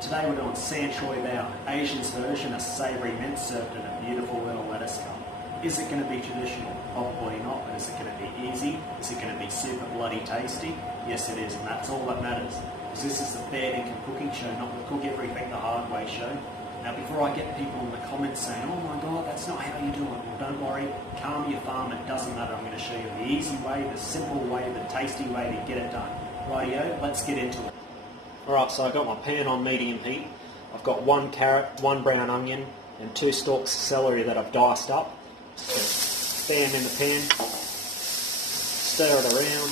Today we're doing San Choy Bow, Asian's version of savoury mint served in a beautiful little lettuce cup. Is it going to be traditional? Probably not, but is it going to be easy? Is it going to be super bloody tasty? Yes it is, and that's all that matters. Because this is the Fair Dinkum cooking show, not the cook everything the hard way show. Now before I get people in the comments saying, oh my god, that's not how you do it, well don't worry, calm your farm, it doesn't matter. I'm going to show you the easy way, the simple way, the tasty way to get it done. Rightio, let's get into it. Alright, so I've got my pan on medium heat. I've got 1 carrot, 1 brown onion, and 2 stalks of celery that I've diced up. So bam in the pan, stir it around.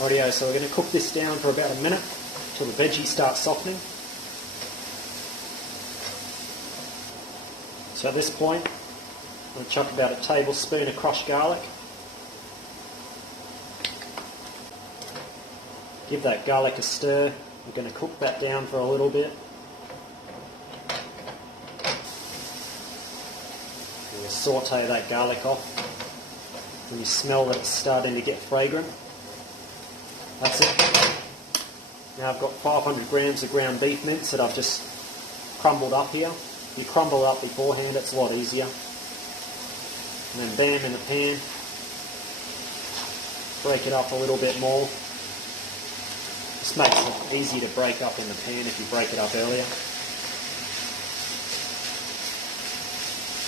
Rightio, so we're going to cook this down for about a minute until the veggies start softening. So at this point, I'm going to chuck about a tablespoon of crushed garlic. Give that garlic a stir. We're going to cook that down for a little bit. We'll saute that garlic off. When you smell that it's starting to get fragrant. That's it. Now I've got 500 grams of ground beef mince that I've just crumbled up here. If you crumble it up beforehand, it's a lot easier. And then bam in the pan. Break it up a little bit more. This makes it easy to break up in the pan if you break it up earlier.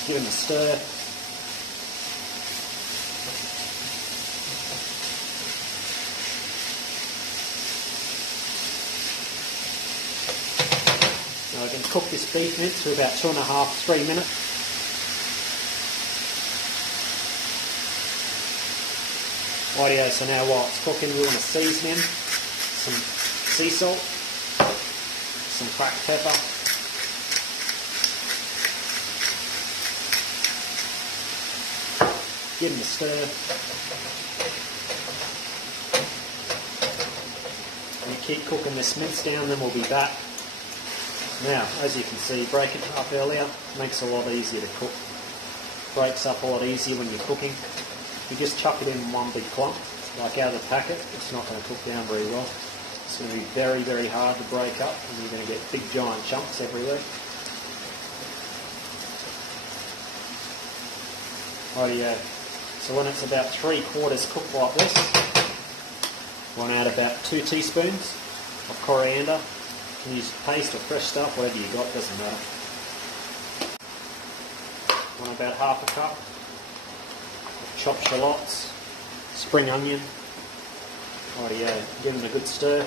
Give them a stir. Now I can cook this beef mince for about 2.5 to 3 minutes. Rightio, so now while it's cooking we want to season in some sea salt, some cracked pepper, give them a stir, and you keep cooking this mince down, then we'll be back. Now, as you can see, breaking it up earlier makes it a lot easier to cook. Breaks up a lot easier when you're cooking. You just chuck it in one big clump, like out of the packet, it's not going to cook down very well. It's going to be very, very hard to break up and you're going to get big giant chunks everywhere. Rightio. So when it's about 3/4 cooked like this, you want to add about 2 teaspoons of coriander. You can use paste or fresh stuff, whatever you got, doesn't matter. Want about 1/2 cup of chopped shallots, spring onion. Rightio, give them a good stir.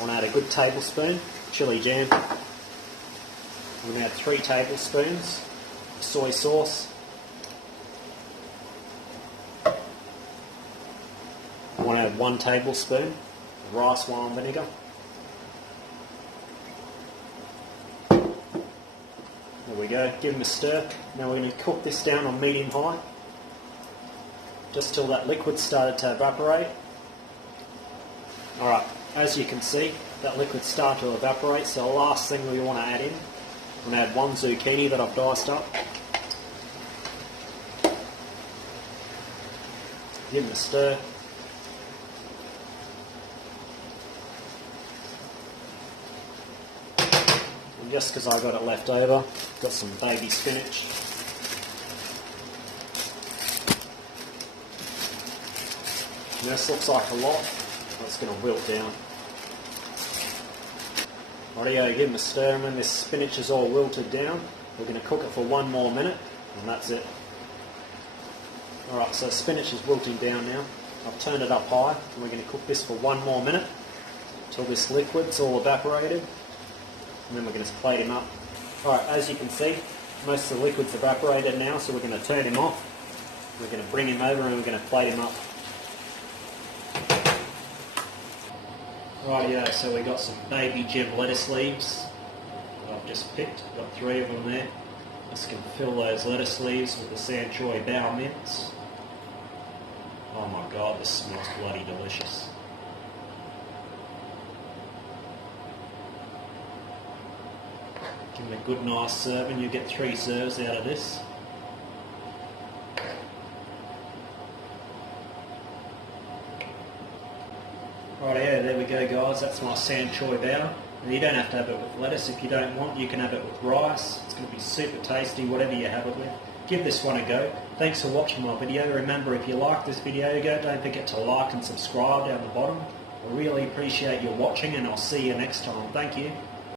Want to add a good tablespoon of chili jam. We're going to add 3 tablespoons of soy sauce. I want to add 1 tablespoon of rice wine vinegar. There we go, give them a stir. Now we're going to cook this down on medium high, just till that liquid started to evaporate. Alright, as you can see, that liquid started to evaporate, so the last thing we want to add in, I'm going to add 1 zucchini that I've diced up. Give them a stir. And just because I got it left over, got some baby spinach. And this looks like a lot, but it's going to wilt down. Rightio, give them a stir, and when this spinach is all wilted down, we're going to cook it for 1 more minute, and that's it. Alright, so spinach is wilting down now. I've turned it up high, and we're going to cook this for 1 more minute, until this liquid's all evaporated, and then we're going to plate him up. Alright, as you can see, most of the liquid's evaporated now, so we're going to turn him off. We're going to bring him over, and we're going to plate him up. Rightio, so we got some baby gem lettuce leaves that I've just picked. Got 3 of them there. Just going to fill those lettuce leaves with the San Choy Bow mince. Oh my god, this smells bloody delicious. And a good nice serve, and you get 3 serves out of this. Rightio, there we go guys, that's my sand choy bow. And you don't have to have it with lettuce if you don't want, you can have it with rice. It's going to be super tasty, whatever you have it with. Give this one a go. Thanks for watching my video. Remember, if you like this video, don't forget to like and subscribe down the bottom. I really appreciate your watching, and I'll see you next time. Thank you.